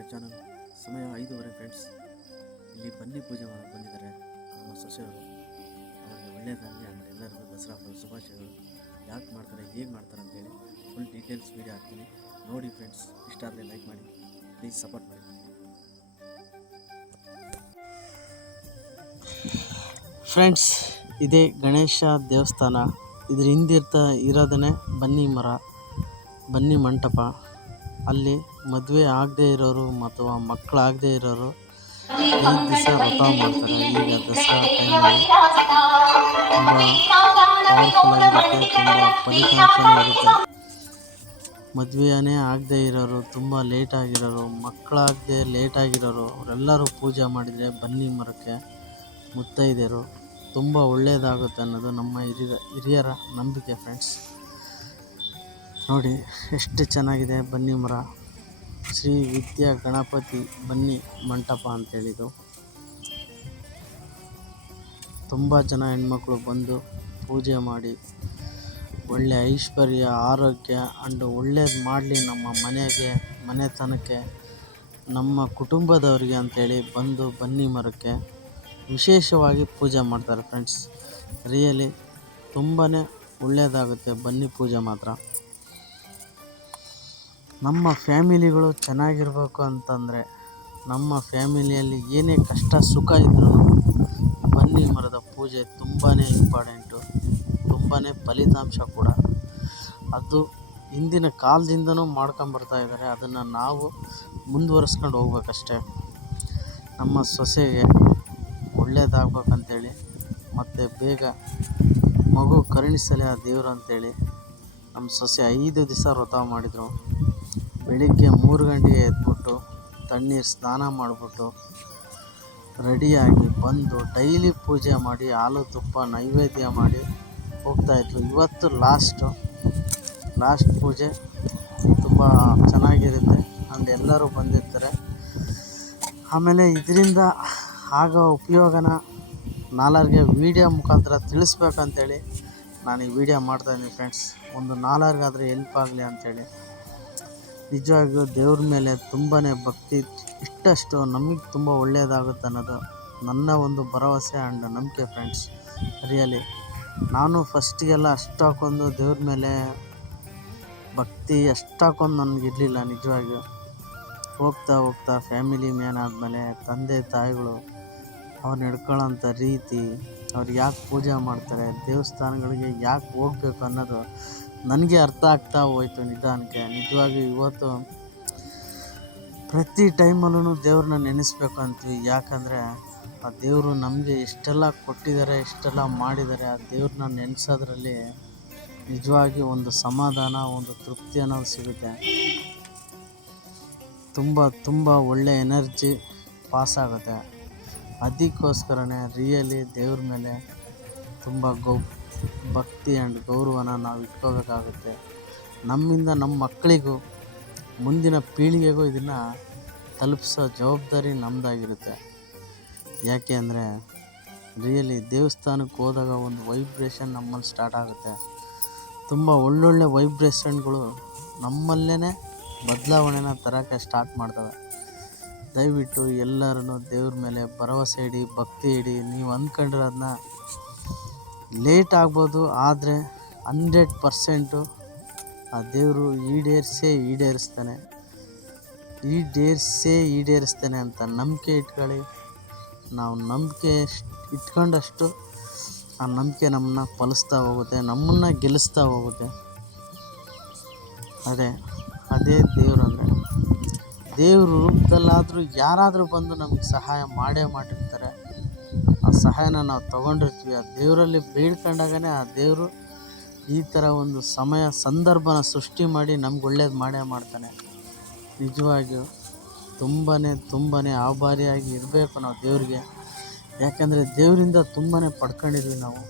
My channel. ಸಮಯ 5:30 friends. ಇಲ್ಲಿ ಬನ್ನಿ ಪೂಜೆ ಮಾಡಕ್ಕೆ ಬಂದಿದ್ದಾರೆ ನಮ್ಮ ಸೊಸೆಯವರು. ಅವರಿಗೆ ಒಳ್ಳೆಯದಾಗಲಿ ಅಂದರೆ ಎಲ್ಲರಿಗೂ ದಸರಾ ಹಬ್ಬದ ಶುಭಾಶಯಗಳು. ಯಾಕೆ ಮಾಡ್ತಾರೆ, ಹೇಗೆ ಮಾಡ್ತಾರೆ ಅಂತೇಳಿ ಫುಲ್ ಡೀಟೇಲ್ಸ್ ವೀಡಿಯೋ ಹಾಕ್ತೀನಿ ನೋಡಿ ಫ್ರೆಂಡ್ಸ್. ಇಷ್ಟ ಆದರೆ ಲೈಕ್ ಮಾಡಿ, ಪ್ಲೀಸ್ ಸಪೋರ್ಟ್ ಮಾಡಿ. ಫ್ರೆಂಡ್ಸ್, ಇದೇ ಗಣೇಶ ದೇವಸ್ಥಾನ. ಇದ್ರ ಇರೋದೇ ಬನ್ನಿ ಮರ, ಬನ್ನಿ ಮಂಟಪ. ಅಲ್ಲಿ ಮದುವೆ ಆಗದೆ ಇರೋರು ಮತ್ತು ಮಕ್ಕಳಾಗದೇ ಇರೋರು 5 ದಿವಸ ವ್ರತ ಮಾಡ್ತಾರೆ. ಈಗ ದಸರಾ ಟೈಮಲ್ಲಿ ತುಂಬ ಪವರ್ಫುಲ್ ಆಗಿರುತ್ತೆ, ತುಂಬ ಫಲಿತಾಂಶನೂ ಇರುತ್ತೆ. ಮದುವೆನೇ ಆಗದೆ ಇರೋರು, ತುಂಬ ಲೇಟ್ ಆಗಿರೋರು, ಮಕ್ಕಳಾಗದೆ ಲೇಟ್ ಆಗಿರೋರು ಅವರೆಲ್ಲರೂ ಪೂಜೆ ಮಾಡಿದರೆ ಬನ್ನಿ ಮರಕ್ಕೆ ಮುತ್ತೈದೆಯರು ತುಂಬ ಒಳ್ಳೆಯದಾಗುತ್ತೆ ಅನ್ನೋದು ನಮ್ಮ ಹಿರಿಯರ ನಂಬಿಕೆ ಫ್ರೆಂಡ್ಸ್. ನೋಡಿ ಎಷ್ಟು ಚೆನ್ನಾಗಿದೆ ಬನ್ನಿ ಮರ. ಶ್ರೀ ವಿದ್ಯಾ ಗಣಪತಿ ಬನ್ನಿ ಮಂಟಪ ಅಂತೇಳಿದು. ತುಂಬ ಜನ ಹೆಣ್ಮಕ್ಳು ಬಂದು ಪೂಜೆ ಮಾಡಿ ಒಳ್ಳೆ ಐಶ್ವರ್ಯ, ಆರೋಗ್ಯ ಅಂಡ್ ಒಳ್ಳೇದು ಮಾಡಲಿ ನಮ್ಮ ಮನೆಗೆ, ಮನೆತನಕ್ಕೆ, ನಮ್ಮ ಕುಟುಂಬದವರಿಗೆ ಅಂಥೇಳಿ ಬಂದು ಬನ್ನಿ ಮರಕ್ಕೆ ವಿಶೇಷವಾಗಿ ಪೂಜೆ ಮಾಡ್ತಾರೆ ಫ್ರೆಂಡ್ಸ್. ರಿಯಲಿ ತುಂಬಾ ಒಳ್ಳೆಯದಾಗುತ್ತೆ ಬನ್ನಿ ಪೂಜೆ ಮಾತ್ರ. ನಮ್ಮ ಫ್ಯಾಮಿಲಿಗಳು ಚೆನ್ನಾಗಿರ್ಬೇಕು ಅಂತಂದರೆ, ನಮ್ಮ ಫ್ಯಾಮಿಲಿಯಲ್ಲಿ ಏನೇ ಕಷ್ಟ ಸುಖ ಇದ್ದರೂ ಬನ್ನಿ ಮರದ ಪೂಜೆ ತುಂಬಾ ಇಂಪಾರ್ಟೆಂಟು, ತುಂಬಾ ಫಲಿತಾಂಶ ಕೂಡ. ಅದು ಹಿಂದಿನ ಕಾಲದಿಂದನೂ ಮಾಡ್ಕೊಂಬರ್ತಾ ಇದ್ದಾರೆ. ಅದನ್ನು ನಾವು ಮುಂದುವರಿಸ್ಕೊಂಡು ಹೋಗ್ಬೇಕಷ್ಟೆ. ನಮ್ಮ ಸೊಸೆಗೆ ಒಳ್ಳೇದಾಗ್ಬೇಕಂತೇಳಿ ಮತ್ತು ಬೇಗ ಮಗು ಕರುಣಿಸಲಿ ಆ ದೇವರು ಅಂತೇಳಿ ನಮ್ಮ ಸೊಸೆ 5 ದಿವಸ ವ್ರತ ಮಾಡಿದರು. ಬೆಳಿಗ್ಗೆ 3 ಗಂಟೆಗೆ ಎದ್ಬಿಟ್ಟು ತಣ್ಣೀರು ಸ್ನಾನ ಮಾಡಿಬಿಟ್ಟು ರೆಡಿಯಾಗಿ ಬಂದು ಡೈಲಿ ಪೂಜೆ ಮಾಡಿ ಹಾಲು ತುಪ್ಪ ನೈವೇದ್ಯ ಮಾಡಿ ಹೋಗ್ತಾಯಿದ್ರು. ಇವತ್ತು ಲಾಸ್ಟ್ ಪೂಜೆ ತುಂಬ ಚೆನ್ನಾಗಿರುತ್ತೆ ಅಂಡ್ ಎಲ್ಲರೂ ಬಂದಿರ್ತಾರೆ. ಆಮೇಲೆ ಇದರಿಂದ ಆಗೋ ಉಪಯೋಗನ ನಾಲ್ವರಿಗೆ ವೀಡಿಯೋ ಮುಖಾಂತರ ತಿಳಿಸ್ಬೇಕಂತೇಳಿ ನಾನು ಈ ವಿಡಿಯೋ ಮಾಡ್ತಾಯಿದ್ದೀನಿ ಫ್ರೆಂಡ್ಸ್. ಒಂದು ನಾಲ್ವರಿಗಾದರೆ ಹೆಲ್ಪ್ ಆಗಲಿ ಅಂಥೇಳಿ. ನಿಜವಾಗಿಯೂ ದೇವ್ರ ಮೇಲೆ ತುಂಬಾ ಭಕ್ತಿ ಇಟ್ಟಷ್ಟು ನಮಗೆ ತುಂಬ ಒಳ್ಳೆಯದಾಗುತ್ತೆ ಅನ್ನೋದು ನನ್ನ ಒಂದು ಭರವಸೆ ಆ್ಯಂಡ್ ನಂಬಿಕೆ ಫ್ರೆಂಡ್ಸ್. ರಿಯಲಿ ನಾನು ಫಸ್ಟಿಗೆಲ್ಲ ಅಷ್ಟಾಕೊಂದು ದೇವ್ರ ಮೇಲೆ ಭಕ್ತಿ ಅಷ್ಟಾಕೊಂದು ನನಗಿರಲಿಲ್ಲ. ನಿಜವಾಗಿಯೂ ಹೋಗ್ತಾ ಫ್ಯಾಮಿಲಿ ಮ್ಯಾನ್ ಆದಮೇಲೆ ತಂದೆ ತಾಯಿಗಳು ಅವ್ರು ನಡ್ಕೊಳ್ಳೋಂಥ ರೀತಿ, ಅವ್ರು ಯಾಕೆ ಪೂಜೆ ಮಾಡ್ತಾರೆ, ದೇವಸ್ಥಾನಗಳಿಗೆ ಯಾಕೆ ಹೋಗ್ಬೇಕು ಅನ್ನೋದು ನನಗೆ ಅರ್ಥ ಆಗ್ತಾ ಹೋಯ್ತು ನಿಧಾನಕ್ಕೆ. ನಿಜವಾಗಿ ಇವತ್ತು ಪ್ರತಿ ಟೈಮಲ್ಲೂ ದೇವ್ರನ್ನ ನೆನೆಸ್ಬೇಕು ಅಂತೀವಿ. ಯಾಕಂದರೆ ಆ ದೇವರು ನಮಗೆ ಎಷ್ಟೆಲ್ಲ ಕೊಟ್ಟಿದ್ದಾರೆ, ಎಷ್ಟೆಲ್ಲ ಮಾಡಿದ್ದಾರೆ. ಆ ದೇವ್ರನ್ನ ನೆನೆಸೋದ್ರಲ್ಲಿ ನಿಜವಾಗಿ ಒಂದು ಸಮಾಧಾನ, ಒಂದು ತೃಪ್ತಿ ಅನ್ನೋದು ಸಿಗುತ್ತೆ. ತುಂಬ ಒಳ್ಳೆ ಎನರ್ಜಿ ಪಾಸ್ ಆಗುತ್ತೆ. ಅದಕ್ಕೋಸ್ಕರನೇ ರಿಯಲಿ ದೇವ್ರ ಮೇಲೆ ತುಂಬ ಭಕ್ತಿ ಆ್ಯಂಡ್ ಗೌರವನ ನಾವು ಇಟ್ಕೋಬೇಕಾಗುತ್ತೆ. ನಮ್ಮಿಂದ ನಮ್ಮ ಮಕ್ಕಳಿಗೂ ಮುಂದಿನ ಪೀಳಿಗೆಗೂ ಇದನ್ನು ತಲುಪಿಸೋ ಜವಾಬ್ದಾರಿ ನಮ್ಮದಾಗಿರುತ್ತೆ. ಯಾಕೆ ಅಂದರೆ ರಿಯಲಿ ದೇವಸ್ಥಾನಕ್ಕೆ ಹೋದಾಗ ಒಂದು ವೈಬ್ರೇಷನ್ ನಮ್ಮಲ್ಲಿ ಸ್ಟಾರ್ಟ್ ಆಗುತ್ತೆ. ತುಂಬ ಒಳ್ಳೊಳ್ಳೆ ವೈಬ್ರೇಷನ್ಗಳು ನಮ್ಮಲ್ಲೇ ಬದಲಾವಣೆನ ತರೋಕ್ಕೆ ಸ್ಟಾರ್ಟ್ ಮಾಡ್ತವೆ. ದಯವಿಟ್ಟು ಎಲ್ಲರೂ ದೇವ್ರ ಮೇಲೆ ಭರವಸೆ ಇಡಿ, ಭಕ್ತಿ ಇಡಿ. ನೀವು ಅಂದ್ಕೊಂಡಿರೋದನ್ನ ಲೇಟ್ ಆಗ್ಬೋದು, ಆದರೆ 100% ಆ ದೇವರು ಈಡೇರಿಸ್ತಾನೆ ಅಂತ ನಂಬಿಕೆ ಇಟ್ಕೊಳ್ಳಿ. ನಾವು ನಂಬಿಕೆ ಇಟ್ಕೊಂಡಷ್ಟು ಆ ನಂಬಿಕೆ ನಮ್ಮನ್ನ ಫಲಿಸ್ತಾ ಹೋಗುತ್ತೆ, ನಮ್ಮನ್ನು ಗೆಲ್ಲಿಸ್ತಾ ಹೋಗುತ್ತೆ. ಅದೇ ದೇವರು ಅಂದರೆ ದೇವರು ರೂಪದಲ್ಲಾದರೂ ಯಾರಾದರೂ ಬಂದು ನಮಗೆ ಸಹಾಯ ಮಾಡಿರ್ತಾರೆ. ಆ ಸಹಾಯನ ನಾವು ತೊಗೊಂಡಿರ್ತೀವಿ. ಆ ದೇವರಲ್ಲಿ ಬೇಡ್ಕೊಂಡಾಗನೇ ಆ ದೇವರು ಈ ಥರ ಒಂದು ಸಮಯ ಸಂದರ್ಭನ ಸೃಷ್ಟಿ ಮಾಡಿ ನಮ್ಗೆ ಒಳ್ಳೇದು ಮಾಡ್ತಾನೆ. ನಿಜವಾಗಿಯೂ ತುಂಬಾ ಆಭಾರಿಯಾಗಿ ಇರಬೇಕು ನಾವು ದೇವ್ರಿಗೆ. ಯಾಕೆಂದರೆ ದೇವರಿಂದ ತುಂಬಾ ಪಡ್ಕೊಂಡಿದ್ವಿ ನಾವು.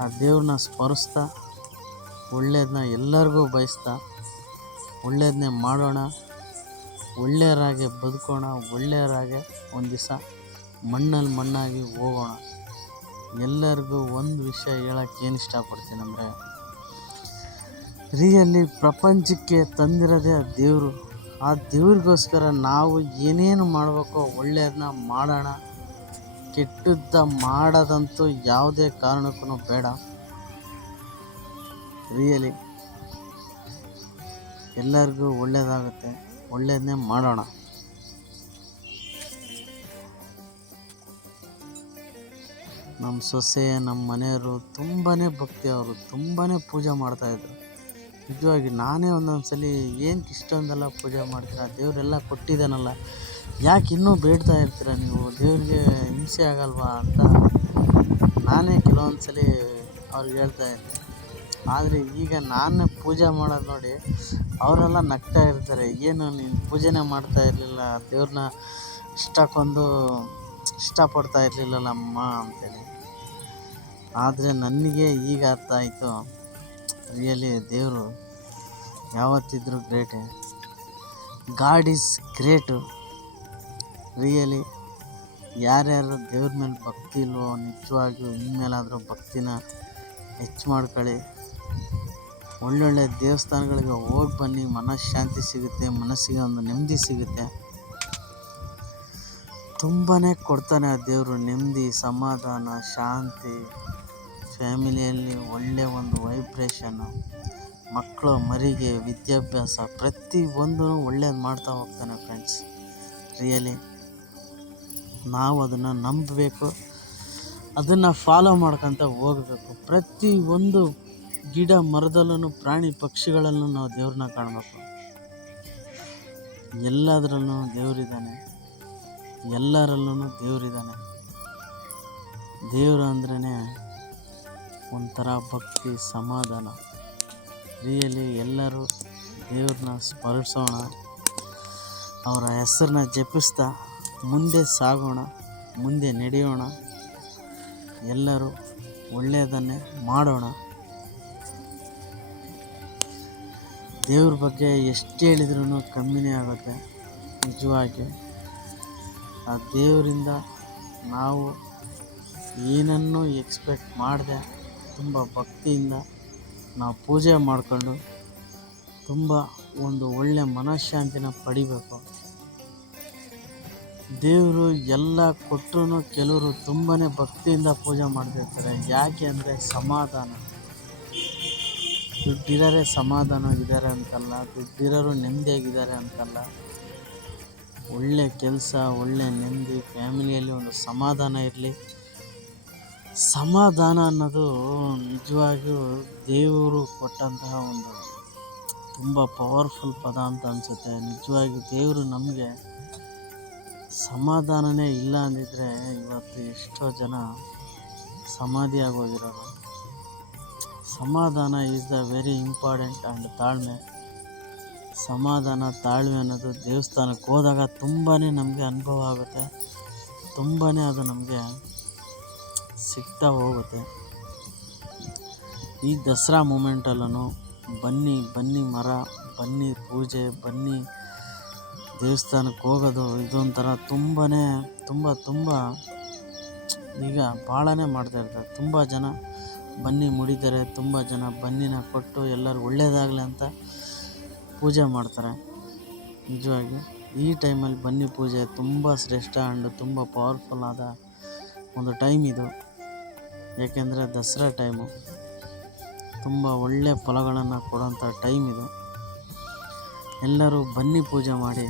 ಆ ದೇವ್ರನ್ನ ಸ್ಮರಿಸ್ತಾ ಒಳ್ಳೇದನ್ನ ಎಲ್ಲರಿಗೂ ಬಯಸ್ತಾ ಒಳ್ಳೇದನ್ನೇ ಮಾಡೋಣ, ಒಳ್ಳೆಯರಾಗೆ ಬದುಕೋಣ, ಒಳ್ಳೆಯರಾಗೆ ಒಂದು ದಿವಸ ಮಣ್ಣಾಗಿ ಹೋಗೋಣ. ಎಲ್ಲರಿಗೂ ಒಂದು ವಿಷಯ ಹೇಳೋಕ್ಕೆ ಏನು ಇಷ್ಟಪಡ್ತೀನಿ ಅಂದರೆ, ರಿಯಲಿ ಪ್ರಪಂಚಕ್ಕೆ ತಂದಿರೋದೇ ಆ ದೇವರು. ಆ ದೇವ್ರಿಗೋಸ್ಕರ ನಾವು ಏನೇನು ಮಾಡಬೇಕೋ ಒಳ್ಳೆಯದನ್ನ ಮಾಡೋಣ. ಕೆಟ್ಟದ್ದ ಮಾಡೋದಂತೂ ಯಾವುದೇ ಕಾರಣಕ್ಕೂ ಬೇಡ. ರಿಯಲಿ ಎಲ್ಲರಿಗೂ ಒಳ್ಳೆಯದಾಗುತ್ತೆ, ಒಳ್ಳೆಯದನ್ನೇ ಮಾಡೋಣ. ನಮ್ಮ ಸೊಸೆ, ನಮ್ಮ ಮನೆಯವರು ತುಂಬಾ ಭಕ್ತಿ, ಅವರು ತುಂಬಾ ಪೂಜೆ ಮಾಡ್ತಾಯಿದ್ರು. ನಿಜವಾಗಿ ನಾನೇ ಒಂದೊಂದು ಸಲ ಏನಕ್ಕೆ ಇಷ್ಟೊಂದೆಲ್ಲ ಪೂಜೆ ಮಾಡ್ತೀರಾ, ದೇವರೆಲ್ಲ ಕೊಟ್ಟಿದ್ದಾನಲ್ಲ, ಯಾಕೆ ಇನ್ನೂ ಬೇಡ್ತಾ ಇರ್ತೀರ ನೀವು, ದೇವ್ರಿಗೆ ಹಿಂಸೆ ಆಗಲ್ವಾ ಅಂತ ನಾನೇ ಕೆಲವೊಂದು ಸಲ ಅವ್ರಿಗೆ ಹೇಳ್ತಾ ಇದ್ದೆ. ಆದರೆ ಈಗ ನಾನು ಪೂಜೆ ಮಾಡೋದು ನೋಡಿ ಅವರೆಲ್ಲ ನಗ್ತಾ ಇರ್ತಾರೆ, ಏನು ನೀನು ಪೂಜೆನೇ ಮಾಡ್ತಾ ಇರಲಿಲ್ಲ, ದೇವ್ರನ್ನ ಇಷ್ಟಕ್ಕೊಂದು ಇಷ್ಟಪಡ್ತಾ ಇರಲಿಲ್ಲಲ್ಲಮ್ಮ ಅಂತೇಳಿ. ಆದರೆ ನನಗೆ ಈಗ ಅರ್ಥ ಆಯಿತು, ರಿಯಲಿ ದೇವರು ಯಾವತ್ತಿದ್ರೂ ಗ್ರೇಟೇ. God is great. ರಿಯಲಿ ಯಾರ್ಯಾರು ದೇವ್ರ ಮೇಲೆ ಭಕ್ತಿ ಇಲ್ವೋ ನಿಜವಾಗಿಯೂ ಇನ್ಮೇಲಾದರೂ ಭಕ್ತಿನ ಹೆಚ್ಚು ಮಾಡ್ಕೊಳ್ಳಿ. ಒಳ್ಳೊಳ್ಳೆ ದೇವಸ್ಥಾನಗಳಿಗೆ ಹೋಗಿ ಬನ್ನಿ, ಮನಃಶಾಂತಿ ಸಿಗುತ್ತೆ, ಮನಸ್ಸಿಗೆ ಒಂದು ನೆಮ್ಮದಿ ಸಿಗುತ್ತೆ. ತುಂಬಾ ಕೊಡ್ತಾನೆ ಆ ದೇವರು, ನೆಮ್ಮದಿ, ಸಮಾಧಾನ, ಶಾಂತಿ, ಫ್ಯಾಮಿಲಿಯಲ್ಲಿ ಒಳ್ಳೆಯ ಒಂದು ವೈಬ್ರೇಷನ್ನು, ಮಕ್ಕಳು ಮರಿಗೆ ವಿದ್ಯಾಭ್ಯಾಸ ಪ್ರತಿಯೊಂದೂ ಒಳ್ಳೇದು ಮಾಡ್ತಾ ಹೋಗ್ತಾನೆ ಫ್ರೆಂಡ್ಸ್. ರಿಯಲಿ ನಾವು ಅದನ್ನು ನಂಬಬೇಕು, ಅದನ್ನು ಫಾಲೋ ಮಾಡ್ಕೊತ ಹೋಗಬೇಕು. ಪ್ರತಿಯೊಂದು ಗಿಡ ಮರದಲ್ಲೂ ಪ್ರಾಣಿ ಪಕ್ಷಿಗಳಲ್ಲೂ ನಾವು ದೇವ್ರನ್ನ ಕಾಣಬೇಕು. ಎಲ್ಲದರಲ್ಲೂ ದೇವರಿದ್ದಾನೆ, ಎಲ್ಲರಲ್ಲೂ ದೇವರಿದ್ದಾನೆ. ದೇವರು ಅಂದ್ರೇ ಒಂಥರ ಭಕ್ತಿ, ಸಮಾಧಾನ. ರಿಯಲಿ ಎಲ್ಲರೂ ದೇವ್ರನ್ನ ಸ್ಮರಿಸೋಣ, ಅವರ ಹೆಸರನ್ನ ಜಪಿಸ್ತಾ ಮುಂದೆ ಸಾಗೋಣ, ಮುಂದೆ ನಡೆಯೋಣ. ಎಲ್ಲರೂ ಒಳ್ಳೆಯದನ್ನೇ ಮಾಡೋಣ. ದೇವ್ರ ಬಗ್ಗೆ ಎಷ್ಟು ಹೇಳಿದ್ರೂ ಕಮ್ಮಿನೇ ಆಗುತ್ತೆ. ನಿಜವಾಗಿ ಆ ದೇವರಿಂದ ನಾವು ಏನನ್ನೂ ಎಕ್ಸ್ಪೆಕ್ಟ್ ಮಾಡದೆ ತುಂಬ ಭಕ್ತಿಯಿಂದ ನಾವು ಪೂಜೆ ಮಾಡಿಕೊಂಡು ತುಂಬ ಒಂದು ಒಳ್ಳೆಯ ಮನಃಶಾಂತಿನ ಪಡಿಬೇಕು. ದೇವರು ಎಲ್ಲ ಕೊಟ್ಟರು ಕೆಲವರು ತುಂಬಾ ಭಕ್ತಿಯಿಂದ ಪೂಜೆ ಮಾಡ್ತಿರ್ತಾರೆ. ಯಾಕೆ ಅಂದರೆ ಸಮಾಧಾನ. ದುಡ್ಡಿರೋರೇ ಸಮಾಧಾನವಾಗಿದ್ದಾರೆ ಅಂತಲ್ಲ, ದುಡ್ಡಿರೋರು ನೆಮ್ಮದಿಯಾಗಿದ್ದಾರೆ ಅಂತಲ್ಲ. ಒಳ್ಳೆ ಕೆಲಸ, ಒಳ್ಳೆ ನೆಮ್ಮದಿ, ಫ್ಯಾಮಿಲಿಯಲ್ಲಿ ಒಂದು ಸಮಾಧಾನ ಇರಲಿ. ಸಮಾಧಾನ ಅನ್ನೋದು ನಿಜವಾಗಿಯೂ ದೇವರು ಕೊಟ್ಟಂತಹ ಒಂದು ತುಂಬ ಪವರ್ಫುಲ್ ಪದ ಅಂತ ಅನಿಸುತ್ತೆ. ನಿಜವಾಗಿ ದೇವರು ನಮಗೆ ಸಮಾಧಾನನೇ ಇಲ್ಲ ಅಂದಿದ್ರೆ ಇವತ್ತು ಎಷ್ಟೋ ಜನ ಸಮಾಧಿಯಾಗೋಗಿರೋರು. ಸಮಾಧಾನ is the very important. And ತಾಳ್ಮೆ, ಸಮಾಧಾನ, ತಾಳ್ಮೆ ಅನ್ನೋದು ದೇವಸ್ಥಾನಕ್ಕೆ ಹೋದಾಗ ತುಂಬಾ ನಮಗೆ ಅನುಭವ ಆಗುತ್ತೆ, ತುಂಬಾ ಅದು ನಮಗೆ ಸಿಗ್ತಾ ಹೋಗುತ್ತೆ. ಈ ದಸರಾ ಮೂಮೆಂಟಲ್ಲೂ ಬನ್ನಿ ಮರ, ಬನ್ನಿ ಪೂಜೆ, ಬನ್ನಿ ದೇವಸ್ಥಾನಕ್ಕೆ ಹೋಗೋದು ಇದೊಂಥರ ತುಂಬ ಈಗ ಭಾಳನೇ ಮಾಡ್ತಾಯಿರ್ತಾರೆ. ತುಂಬ ಜನ ಬನ್ನಿ ಮುಡಿತಾರೆ, ತುಂಬ ಜನ ಬನ್ನಿನ ಕೊಟ್ಟು ಎಲ್ಲರೂ ಒಳ್ಳೆಯದಾಗಲಿ ಅಂತ ಪೂಜೆ ಮಾಡ್ತಾರೆ. ನಿಜವಾಗಿ ಈ ಟೈಮಲ್ಲಿ ಬನ್ನಿ ಪೂಜೆ ತುಂಬ ಶ್ರೇಷ್ಠ ಆ್ಯಂಡ್ ತುಂಬ ಪವರ್ಫುಲ್ ಆದ ಒಂದು ಟೈಮ್ ಇದು. ಏಕೆಂದರೆ ದಸರಾ ಟೈಮು ತುಂಬ ಒಳ್ಳೆಯ ಫಲಗಳನ್ನು ಕೊಡೋಂಥ ಟೈಮ್ ಇದು. ಎಲ್ಲರೂ ಬನ್ನಿ ಪೂಜೆ ಮಾಡಿ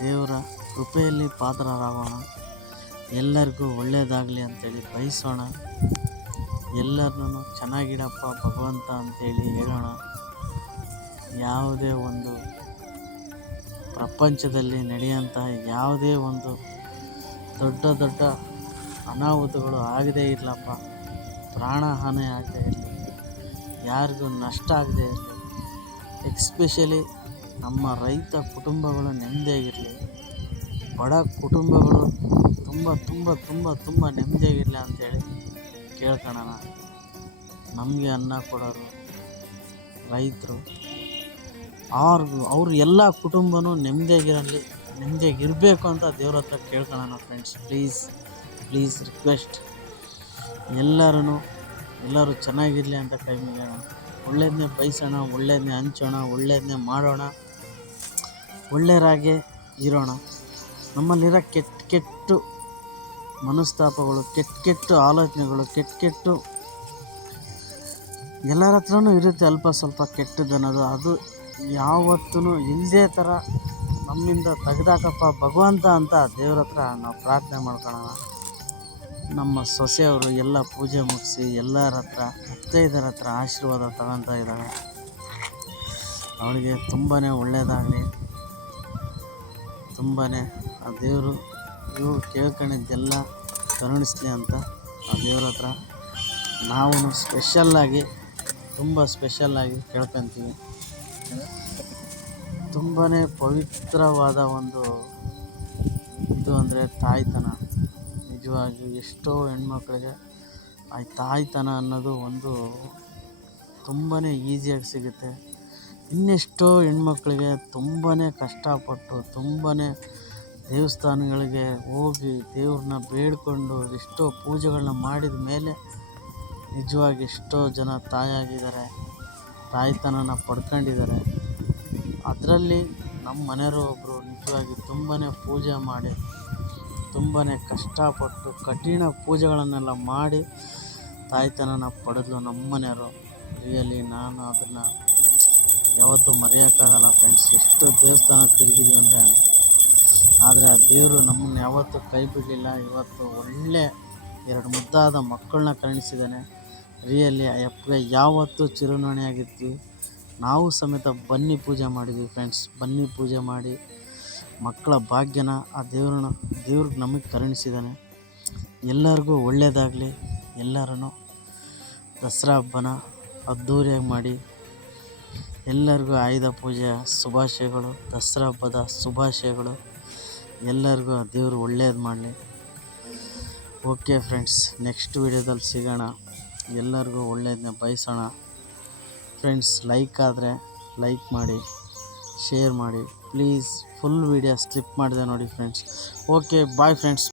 ದೇವರ ಕೃಪೆಯಲ್ಲಿ ಪಾತ್ರರಾಗೋಣ. ಎಲ್ಲರಿಗೂ ಒಳ್ಳೆಯದಾಗಲಿ ಅಂತೇಳಿ ಬಯಸೋಣ. ಎಲ್ಲರನ್ನೂ ಚೆನ್ನಾಗಿಡಪ್ಪ ಭಗವಂತ ಅಂತೇಳಿ ಹೇಳೋಣ. ಯಾವುದೇ ಒಂದು ಪ್ರಪಂಚದಲ್ಲಿ ನಡೆಯುವಂಥ ಯಾವುದೇ ಒಂದು ದೊಡ್ಡ ಅನಾಹುತಗಳು ಆಗದೇ ಇರಲಪ್ಪ, ಪ್ರಾಣ ಹಾನಿ ಆಗದೇ ಇರಲಿ, ಯಾರಿಗೂ ನಷ್ಟ ಆಗದೇ ಇರಲಿ. ಎಕ್ಸ್ಪೆಷಲಿ ನಮ್ಮ ರೈತ ಕುಟುಂಬಗಳು ನೆಮ್ಮದಿಯಾಗಿರಲಿ, ಬಡ ಕುಟುಂಬಗಳು ತುಂಬ ನೆಮ್ಮದಿಯಾಗಿರಲಿ ಅಂಥೇಳಿ ಕೇಳ್ಕೊಳ್ಳೋಣ. ನಮಗೆ ಅನ್ನ ಕೊಡೋರು ರೈತರು, ಅವ್ರ ಎಲ್ಲ ಕುಟುಂಬನೂ ನೆಮ್ಮದಿಯಾಗಿರಬೇಕು ಅಂತ ದೇವ್ರ ಹತ್ರ ಕೇಳ್ಕೊಳ್ಳೋಣ ಫ್ರೆಂಡ್ಸ್. Please request. ಎಲ್ಲರೂ ಚೆನ್ನಾಗಿರಲಿ ಅಂತ ಕೈ ಮುಗಿಯೋಣ. ಒಳ್ಳೆಯದನ್ನೇ ಬಯಸೋಣ, ಒಳ್ಳೆಯದನ್ನೇ ಹಂಚೋಣ, ಒಳ್ಳೆಯದನ್ನೇ ಮಾಡೋಣ. ಒಳ್ಳೆಯರಾಗೆ ಇರೋಣ. ನಮ್ಮಲ್ಲಿರೋ ಕೆಟ್ಟು ಮನಸ್ತಾಪಗಳು, ಕೆಟ್ಟು ಆಲೋಚನೆಗಳು, ಕೆಟ್ಟು ಎಲ್ಲರ ಹತ್ರನೂ ಇರುತ್ತೆ ಅಲ್ಪ ಸ್ವಲ್ಪ ಕೆಟ್ಟದನ್ನೋದು. ಅದು ಯಾವತ್ತೂ ಇಲ್ಲದೇ ಥರ ನಮ್ಮಿಂದ ತೆಗ್ದಾಕಪ್ಪ ಭಗವಂತ ಅಂತ ದೇವ್ರ ಹತ್ರ ನಾವು ಪ್ರಾರ್ಥನೆ ಮಾಡ್ಕೊಳ್ಳೋಣ. ನಮ್ಮ ಸೊಸೆಯವರು ಎಲ್ಲ ಪೂಜೆ ಮುಗಿಸಿ ಎಲ್ಲರ ಹತ್ರ ಮುತ್ತೈದರ ಹತ್ರ ಆಶೀರ್ವಾದ ತಗೊತಾ ಇದ್ದಾಳೆ. ಅವಳಿಗೆ ತುಂಬಾ ಒಳ್ಳೆಯದಾಗಲಿ, ತುಂಬಾ ಆ ದೇವರು ಇವು ಕೇಳ್ಕೊಂಡಿದ್ದೆಲ್ಲ ಕರುಣಿಸ್ಲಿ ಅಂತ ಆ ದೇವ್ರ ಹತ್ರ ನಾವು ತುಂಬ ಸ್ಪೆಷಲ್ಲಾಗಿ ಕೇಳ್ಕೊತೀವಿ. ತುಂಬಾ ಪವಿತ್ರವಾದ ಒಂದು ಇದು ಅಂದರೆ ತಾಯ್ತನ. ನಿಜವಾಗಿ ಎಷ್ಟೋ ಹೆಣ್ಮಕ್ಳಿಗೆ ಆ ತಾಯ್ತನ ಅನ್ನೋದು ಒಂದು ತುಂಬಾ ಈಸಿಯಾಗಿ ಸಿಗುತ್ತೆ. ಇನ್ನೆಷ್ಟೋ ಹೆಣ್ಮಕ್ಳಿಗೆ ತುಂಬಾ ಕಷ್ಟಪಟ್ಟು ತುಂಬಾ ದೇವಸ್ಥಾನಗಳಿಗೆ ಹೋಗಿ ದೇವ್ರನ್ನ ಬೇಡಿಕೊಂಡು ಎಷ್ಟೋ ಪೂಜೆಗಳನ್ನ ಮಾಡಿದ ಮೇಲೆ ನಿಜವಾಗಿ ಎಷ್ಟೋ ಜನ ತಾಯಾಗಿದ್ದಾರೆ, ತಾಯ್ತನನ ಪಡ್ಕೊಂಡಿದ್ದಾರೆ. ಅದರಲ್ಲಿ ನಮ್ಮ ಮನೆಯವರು ಒಬ್ಬರು ನಿಜವಾಗಿ ತುಂಬಾ ಪೂಜೆ ಮಾಡಿ ತುಂಬಾ ಕಷ್ಟಪಟ್ಟು ಕಠಿಣ ಪೂಜೆಗಳನ್ನೆಲ್ಲ ಮಾಡಿ ತಾಯ್ತನನ ಪಡೆದ್ಲು ನಮ್ಮ ಮನೆಯವರು. ರಿಯಲಿ ನಾನು ಅದನ್ನು ಯಾವತ್ತೂ ಮರೆಯೋಕ್ಕಾಗಲ್ಲ ಫ್ರೆಂಡ್ಸ್. ಎಷ್ಟು ದೇವಸ್ಥಾನ ತಿರುಗಿದ್ವಿ ಅಂದರೆ, ಆದರೆ ಆ ದೇವರು ನಮ್ಮನ್ನು ಯಾವತ್ತೂ ಕೈ ಬಿಡಲಿಲ್ಲ. ಇವತ್ತು ಒಳ್ಳೆ 2 ಮುದ್ದಾದ ಮಕ್ಕಳನ್ನ ಕರುಣಿಸಿದ್ದಾನೆ. ರಿಯಲಿ ಆ ಅಪ್ಪಗೆ ಯಾವತ್ತೂ ಚಿರಋಣಿಯಾಗಿರ್ತೀವಿ. ನಾವು ಸಮೇತ ಬನ್ನಿ ಪೂಜೆ ಮಾಡಿದ್ವಿ ಫ್ರೆಂಡ್ಸ್. ಬನ್ನಿ ಪೂಜೆ ಮಾಡಿ ಮಕ್ಕಳ ಭಾಗ್ಯನ ಆ ದೇವ್ರಿಗೆ ನಮಗೆ ಕರುಣಿಸಿದ್ದಾನೆ. ಎಲ್ಲರಿಗೂ ಒಳ್ಳೆಯದಾಗಲಿ. ಎಲ್ಲರೂ ದಸರಾ ಹಬ್ಬನ ಅದ್ಧೂರಿಯಾಗಿ ಮಾಡಿ ಎಲ್ಲರಿಗೂ ಆಯುಧ ಪೂಜೆಯ ಶುಭಾಶಯಗಳು, ದಸರಾ ಹಬ್ಬದ ಶುಭಾಶಯಗಳು. ಎಲ್ಲರಿಗೂ ಆ ದೇವರು ಒಳ್ಳೇದು ಮಾಡಲಿ. ಓಕೆ ಫ್ರೆಂಡ್ಸ್, ನೆಕ್ಸ್ಟ್ ವಿಡಿಯೋದಲ್ಲಿ ಸಿಗೋಣ. ಎಲ್ಲರಿಗೂ ಒಳ್ಳೆಯದನ್ನ ಬಯಸೋಣ ಫ್ರೆಂಡ್ಸ್. ಲೈಕ್ ಆದರೆ ಲೈಕ್ ಮಾಡಿ, ಶೇರ್ ಮಾಡಿ ಪ್ಲೀಸ್. ಫುಲ್ ವಿಡಿಯೋ ಸ್ಕಿಪ್ ಮಾಡಿದೆ ನೋಡಿ ಫ್ರೆಂಡ್ಸ್. Okay bye friends.